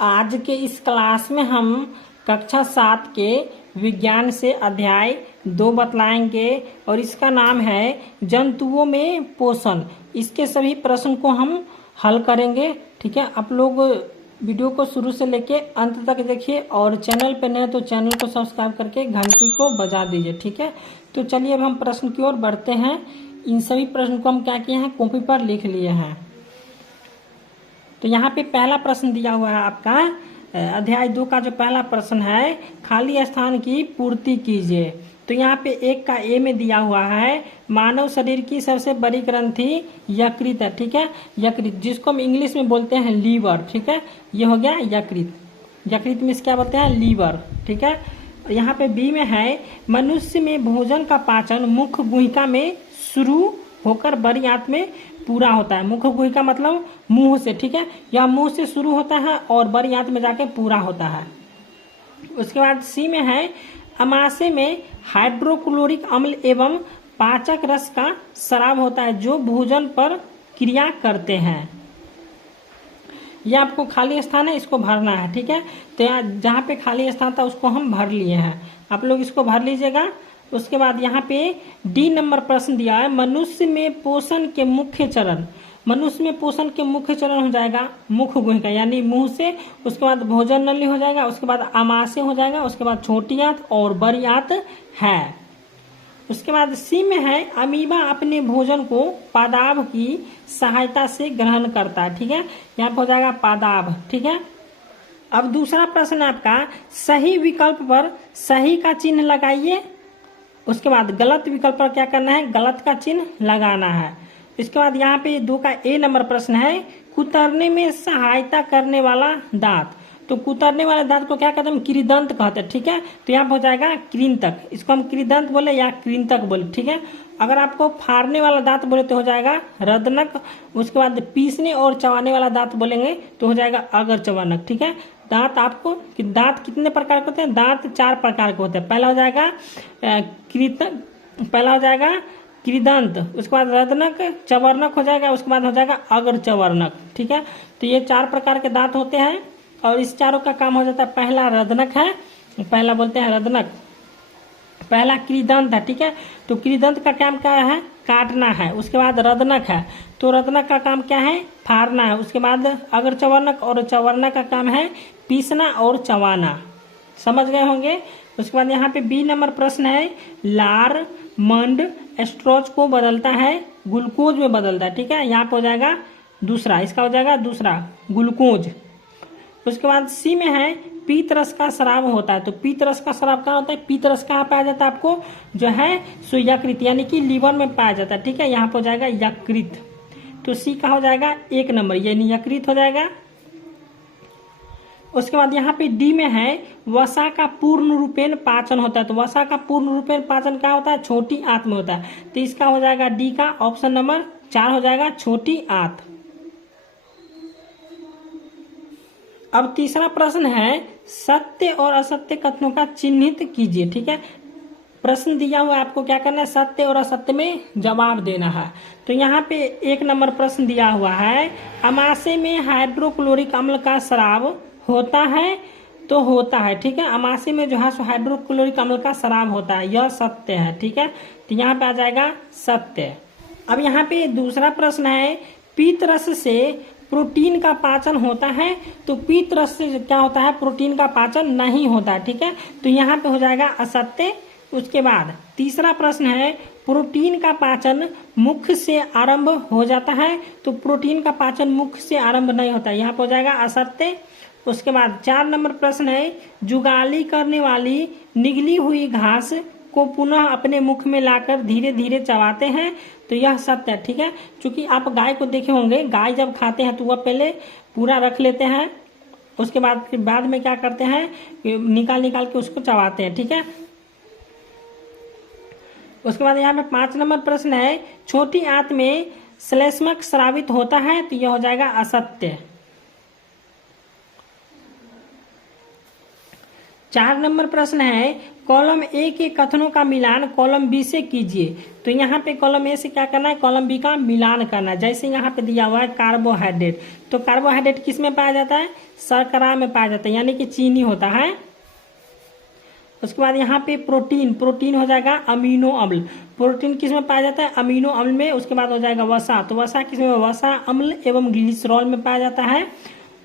आज के इस क्लास में हम कक्षा 7 के विज्ञान से अध्याय 2 बतलाएंगे और इसका नाम है जंतुओं में पोषण। इसके सभी प्रश्न को हम हल करेंगे। ठीक है, आप लोग वीडियो को शुरू से लेके अंत तक देखिए और चैनल पे नए तो चैनल को सब्सक्राइब करके घंटी को बजा दीजिए। ठीक है, तो चलिए अब हम प्रश्न की ओर बढ़ते हैं। इन सभी प्रश्न को हम क्या किए हैं, कॉपी पर लिख लिए हैं। तो यहाँ पे पहला प्रश्न दिया हुआ है आपका अध्याय 2 का जो पहला प्रश्न है, खाली स्थान की पूर्ति कीजिए। तो यहाँ पे एक का ए में दिया हुआ है, मानव शरीर की सबसे बड़ी ग्रंथि यकृत है। ठीक है, यकृत जिसको हम इंग्लिश में बोलते हैं लीवर। ठीक है, ये हो गया यकृत। यकृत में क्या बोलते हैं, लीवर। ठीक है, यहाँ पे बी में है, मनुष्य में भोजन का पाचन मुख्य गुहिका में शुरू होकर बड़ी आंत में पूरा होता है। मुख्य गुहिका मतलब मुंह से। ठीक है, यह मुंह से शुरू होता है और बड़ी आंत में जाके पूरा होता है। उसके बाद सी में है, अमाशय में हाइड्रोक्लोरिक अम्ल एवं पाचक रस का स्राव होता है जो भोजन पर क्रिया करते हैं। यह आपको खाली स्थान है, इसको भरना है। ठीक है, तो यहाँ जहाँ पे खाली स्थान था उसको हम भर लिए हैं, आप लोग इसको भर लीजिएगा। उसके बाद यहाँ पे डी नंबर प्रश्न दिया है, मनुष्य में पोषण के मुख्य चरण। मनुष्य में पोषण के मुख्य चरण हो जाएगा मुख्य गुहिका यानी मुंह से, उसके बाद भोजन नली हो जाएगा, उसके बाद आमाशय हो जाएगा, उसके बाद छोटी आंत और बड़ी आंत है। उसके बाद सी में है, अमीबा अपने भोजन को पादाभ की सहायता से ग्रहण करता है। ठीक है, यहाँ पे हो जाएगा पादाभ। ठीक है, अब दूसरा प्रश्न आपका, सही विकल्प पर सही का चिन्ह लगाइए। उसके बाद गलत विकल्प पर क्या करना है, गलत का चिन्ह लगाना है। इसके बाद यहाँ पे 2 का ए नंबर प्रश्न है, कुतरने में सहायता करने वाला दांत। तो कुतरने वाले दांत को क्या कहते हैं, कृदंत कहते हैं। ठीक है, तो यहाँ पे हो जाएगा कृंतक, इसको हम कृदंत बोले या कृंतक बोले। ठीक है, अगर आपको फाड़ने वाला दांत बोले तो हो जाएगा रदनक। उसके बाद पीसने और चबाने वाला दांत बोलेंगे तो हो जाएगा अगर चबानक। ठीक है, दांत आपको दांत कितने प्रकार के होते हैं, दांत 4 प्रकार के होते हैं। पहला हो जाएगा पहला हो जाएगा कृदंत, उसके बाद रदनक, चवर्णक हो जाएगा, उसके बाद हो जाएगा अगर चवर्णक। ठीक है, तो ये 4 प्रकार के दांत होते हैं और इस चारों का काम हो जाता है। पहला रदनक है, पहला बोलते हैं रदनक, पहला कृदंत है। ठीक है, तो कृदंत का काम क्या है, काटना है। उसके बाद रदनक है, तो रदनक का काम क्या है, फाड़ना है। उसके बाद अगर चवर्णक और चवर्णक का काम है पीसना और चबाना। समझ गए होंगे। उसके बाद यहाँ पे बी नंबर प्रश्न है, लार मंड एस्ट्रोज को बदलता है ग्लूकोज में बदलता है। ठीक है, यहाँ पे हो जाएगा दूसरा, इसका हो जाएगा दूसरा ग्लूकोज। उसके बाद सी में है, पीत रस का स्राव होता है। तो पीत रस का स्राव कहाँ होता है, पीत रस कहाँ पाया जाता है, आपको जो है सो यकृत यानी कि लीवर में पाया जाता है। ठीक है, यहाँ पे हो जाएगा यकृत। तो सी का हो जाएगा 1 नंबर यानी यकृत हो जाएगा। उसके बाद यहाँ पे डी में है, वसा का पूर्ण रूपेण पाचन होता है। तो वसा का पूर्ण रूपेण पाचन क्या होता है, छोटी आंत में होता है। तो इसका हो जाएगा डी का ऑप्शन नंबर 4 हो जाएगा छोटी आंत। अब तीसरा प्रश्न है, सत्य और असत्य कथनों का चिन्हित कीजिए। ठीक है, प्रश्न दिया हुआ है, आपको क्या करना है, सत्य और असत्य में जवाब देना है। तो यहाँ पे 1 नंबर प्रश्न दिया हुआ है, अमाशय में हाइड्रोक्लोरिक अम्ल का स्राव होता है। तो होता है। ठीक है, अमाशय में जो है हाइड्रोक्लोरिक अम्ल का स्राव होता है, यह सत्य है। ठीक है, तो यहाँ पे आ जाएगा सत्य। अब यहाँ पे दूसरा प्रश्न है, पीत रस से प्रोटीन का पाचन होता है। तो पीत रस से क्या होता है, प्रोटीन का पाचन नहीं होता है। ठीक है, तो यहाँ पे हो जाएगा असत्य। उसके बाद तीसरा प्रश्न है, प्रोटीन का पाचन मुख से आरंभ हो जाता है। तो प्रोटीन का पाचन मुख से आरंभ नहीं होता है, यहाँ पे हो जाएगा असत्य। उसके बाद 4 नंबर प्रश्न है, जुगाली करने वाली निगली हुई घास को पुनः अपने मुख में लाकर धीरे धीरे चबाते हैं। तो यह सत्य है। ठीक है, क्योंकि आप गाय को देखे होंगे, गाय जब खाते हैं तो वह पहले पूरा रख लेते हैं, उसके बाद में क्या करते हैं, निकाल के उसको चबाते हैं। ठीक है, उसके बाद यहाँ पे 5 नंबर प्रश्न है, छोटी आंत में श्लेष्मक स्रावित होता है। तो यह हो जाएगा असत्य। 4 नंबर प्रश्न है कॉलम ए के कथनों का मिलान कॉलम बी से कीजिए। तो यहाँ पे कॉलम ए से क्या करना है, कॉलम बी का मिलान करना है। जैसे यहाँ पे दिया हुआ है कार्बोहाइड्रेट, तो कार्बोहाइड्रेट किस में पाया जाता है, शर्करा में पाया जाता है, यानी कि चीनी होता है। उसके बाद यहाँ पे प्रोटीन, प्रोटीन हो जाएगा अमीनो अम्ल, प्रोटीन किस में पाया जाता है, अमीनो अम्ल में। उसके बाद हो जाएगा वसा, तो वसा किस में, वसा अम्ल एवं ग्लिसरॉल में पाया जाता है।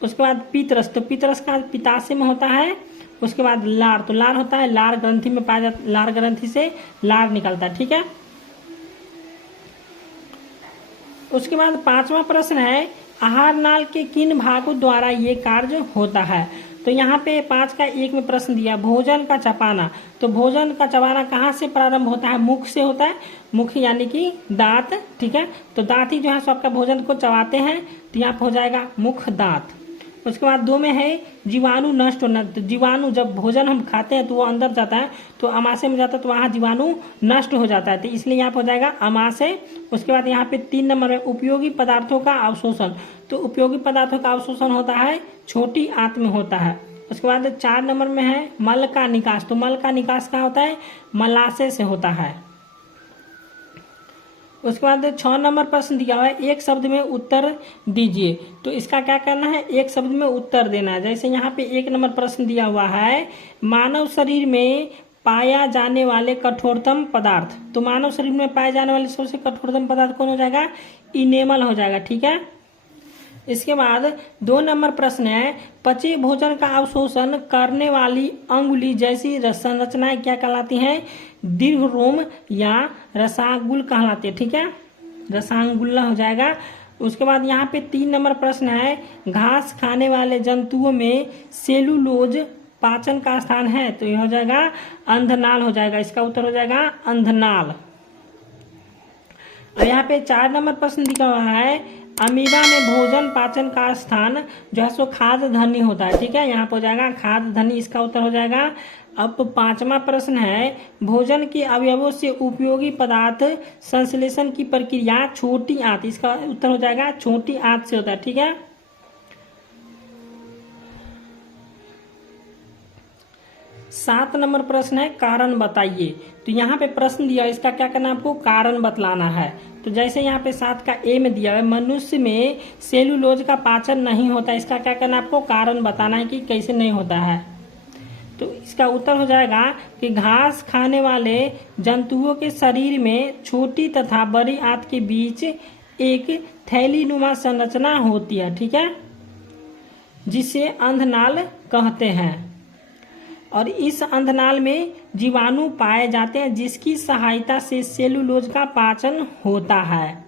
उसके बाद पीतरस, तो पीतरस का पित्ताशय में होता है। उसके बाद लार, तो लार होता है लार ग्रंथि में पाया जाता, लार ग्रंथि से लार निकलता है, ठीक है। उसके बाद 5वां प्रश्न है आहार नाल के किन भागों द्वारा ये कार्य होता है। तो यहाँ पे 5 का 1 में प्रश्न दिया भोजन का चबाना। तो भोजन का चबाना कहाँ से प्रारंभ होता है, मुख से होता है, मुख यानी कि दांत, ठीक है। तो दांत ही जो है सो आपका भोजन को चबाते हैं, तो यहाँ पे हो जाएगा मुख दांत। उसके बाद 2 में है जीवाणु नष्ट होना। तो जीवाणु जब भोजन हम खाते हैं तो वो अंदर जाता है, तो अमाशय में जाता है, तो वहाँ जीवाणु नष्ट हो जाता है, तो इसलिए यहाँ पे हो जाएगा अमाशय। उसके बाद यहाँ पे 3 नंबर में उपयोगी पदार्थों का अवशोषण। तो उपयोगी पदार्थों का अवशोषण होता है छोटी आंत में होता है। उसके बाद 4 नंबर में है मल का निकास। तो मल का निकास क्या होता है, मलाशय से होता है। उसके बाद 6 नंबर प्रश्न दिया हुआ है एक शब्द में उत्तर दीजिए। तो इसका क्या करना है, एक शब्द में उत्तर देना है। जैसे यहाँ पे 1 नंबर प्रश्न दिया हुआ है मानव शरीर में पाया जाने वाले कठोरतम पदार्थ। तो मानव शरीर में पाए जाने वाले सबसे कठोरतम पदार्थ कौन हो जाएगा, इनेमल हो जाएगा, ठीक है। इसके बाद 2 नंबर प्रश्न है पचे भोजन का अवशोषण करने वाली अंगुली जैसी संरचनाएं क्या कहलाती हैं, दीर्घरोम या रसांगुल कहलाती है, ठीक है, रसांगुल्ला हो जाएगा। उसके बाद यहाँ पे 3 नंबर प्रश्न है घास खाने वाले जंतुओं में सेलुलोज पाचन का स्थान है। तो यह हो जाएगा अंधनाल हो जाएगा, इसका उत्तर हो जाएगा अंधनाल। और यहाँ पे 4 नंबर प्रश्न दिखा हुआ है अमीबा में भोजन पाचन का स्थान जो है सो खाद्य धनी होता है, ठीक है, यहाँ पर हो जाएगा खाद्य धनी, इसका उत्तर हो जाएगा। अब 5वां प्रश्न है भोजन के अवयवों से उपयोगी पदार्थ संश्लेषण की प्रक्रिया छोटी आंत, इसका उत्तर हो जाएगा छोटी आंत से होता है, ठीक है। 7 नंबर प्रश्न है कारण बताइए। तो यहाँ पे प्रश्न दिया इसका क्या करना है, आपको कारण बतलाना है। तो जैसे यहाँ पे 7 का ए में दिया है मनुष्य में सेलुलोज का पाचन नहीं होता, इसका क्या करना है, आपको कारण बताना है कि कैसे नहीं होता है। तो इसका उत्तर हो जाएगा कि घास खाने वाले जंतुओं के शरीर में छोटी तथा बड़ी आंत के बीच एक थैलीनुमा संरचना होती है, ठीक है, जिसे अंधनाल कहते हैं। और इस अंधनाल में जीवाणु पाए जाते हैं जिसकी सहायता से सेलुलोज का पाचन होता है।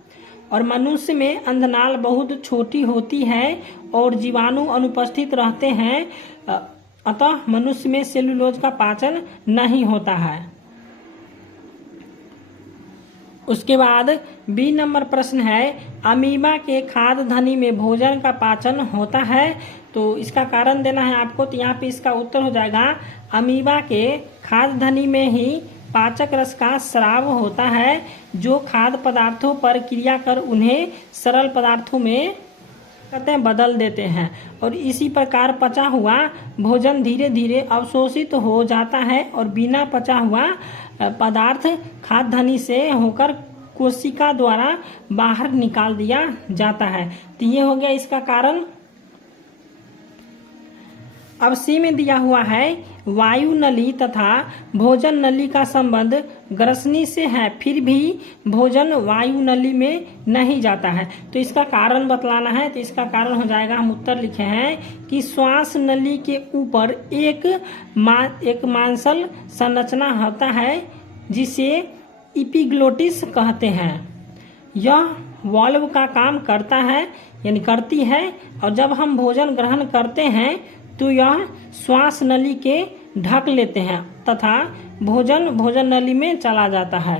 और मनुष्य में अंधनाल बहुत छोटी होती है और जीवाणु अनुपस्थित रहते हैं, अतः मनुष्य में सेलुलोज का पाचन नहीं होता है। उसके बाद 20 नंबर प्रश्न है अमीबा के खाद्य धनी में भोजन का पाचन होता है। तो इसका कारण देना है आपको। तो यहाँ पे इसका उत्तर हो जाएगा अमीबा के खाद्य धनी में ही पाचक रस का स्राव होता है जो खाद्य पदार्थों पर क्रिया कर उन्हें सरल पदार्थों में बदल देते हैं। और इसी प्रकार पचा हुआ भोजन धीरे धीरे अवशोषित हो जाता है और बिना पचा हुआ पदार्थ खाद्य धनी से होकर कोशिका द्वारा बाहर निकाल दिया जाता है। तो ये हो गया इसका कारण। अब सी में दिया हुआ है वायु नली तथा भोजन नली का संबंध ग्रसनी से है, फिर भी भोजन वायु नली में नहीं जाता है। तो इसका कारण बतलाना है। तो इसका कारण हो जाएगा, हम उत्तर लिखे हैं कि श्वास नली के ऊपर एक मांसल संरचना होता है जिसे इपिग्लोटिस कहते हैं। यह वाल्व का काम करता है यानी करती है, और जब हम भोजन ग्रहण करते हैं तो यह श्वास नली के ढक लेते हैं तथा भोजन नली में चला जाता है।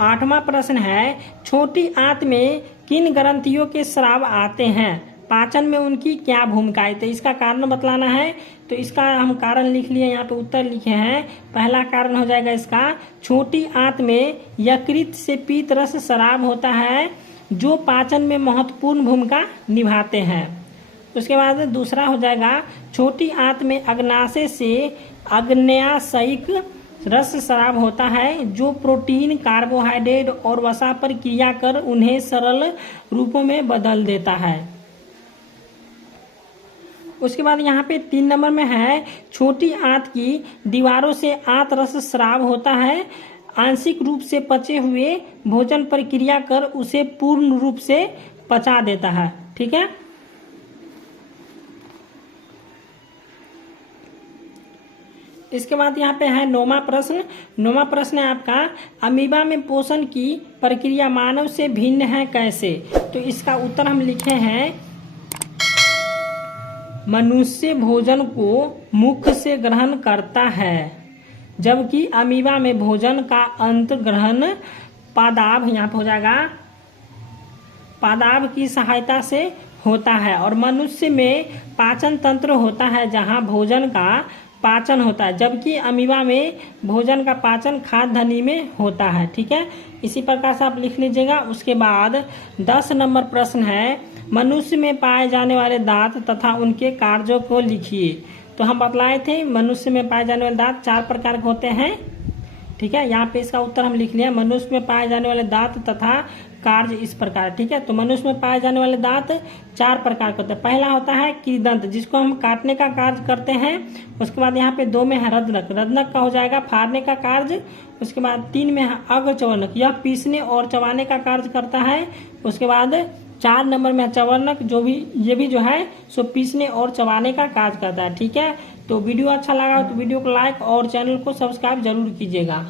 आठवां प्रश्न है छोटी आंत में किन ग्रंथियों के स्राव आते हैं, पाचन में उनकी क्या भूमिका है। तो इसका कारण बतलाना है। तो इसका हम कारण लिख लिए, यहाँ पे उत्तर लिखे हैं। पहला कारण हो जाएगा इसका छोटी आंत में यकृत से पीत रस स्राव होता है जो पाचन में महत्वपूर्ण भूमिका निभाते हैं। उसके बाद दूसरा हो जाएगा, छोटी आंत में अग्नाशय से अग्न्याशयिक रस स्राव होता है, जो प्रोटीन, कार्बोहाइड्रेट और वसा पर क्रिया कर उन्हें सरल रूपों में बदल देता है। उसके बाद यहाँ पे 3 नंबर में है, छोटी आंत की दीवारों से आंत रस स्राव होता है, आंशिक रूप से पचे हुए भोजन पर क्रिया कर उसे पूर्ण रूप से पचा देता है। ठीक है। इसके बाद यहाँ पे है 9वां प्रश्न। 9वां प्रश्न है आपका, अमीबा में पोषण की प्रक्रिया मानव से भिन्न है कैसे? तो इसका उत्तर हम लिखे हैं, मनुष्य भोजन को मुख से ग्रहण करता है, जबकि अमीबा में भोजन का अंतर्ग्रहण पादाभ, यहाँ पे हो जाएगा पादाभ की सहायता से होता है, और मनुष्य में पाचन तंत्र होता है जहाँ भोजन का पाचन होता है, जबकि अमीबा में भोजन का पाचन खाद्य नली में होता है। ठीक है, इसी प्रकार से आप लिख लीजिएगा। उसके बाद 10 नंबर प्रश्न है, मनुष्य में पाए जाने वाले दांत तथा उनके कार्यों को लिखिए। तो हम बतलाए थे मनुष्य में पाए जाने वाले दांत 4 प्रकार के होते हैं। ठीक है, यहाँ पे इसका उत्तर हम लिख लिया, मनुष्य में पाए जाने वाले दांत तथा कार्य इस प्रकार। ठीक है, तो मनुष्य में पाए जाने वाले दांत 4 प्रकार के होते हैं। पहला होता है किरदंत, जिसको हम काटने का कार्य करते हैं। उसके बाद यहाँ पे 2 में है रद्नक, रद्नक का हो जाएगा फाड़ने का कार्य। उसके बाद 3 में है अग्रचवर्णक, यह पीसने और चबाने का कार्य करता है। उसके बाद 4 नंबर में है चवर्णक, ये भी जो है सो पीसने और चबाने का कार्य करता है। ठीक है, तो वीडियो अच्छा लगा तो वीडियो को लाइक और चैनल को सब्सक्राइब जरूर कीजिएगा।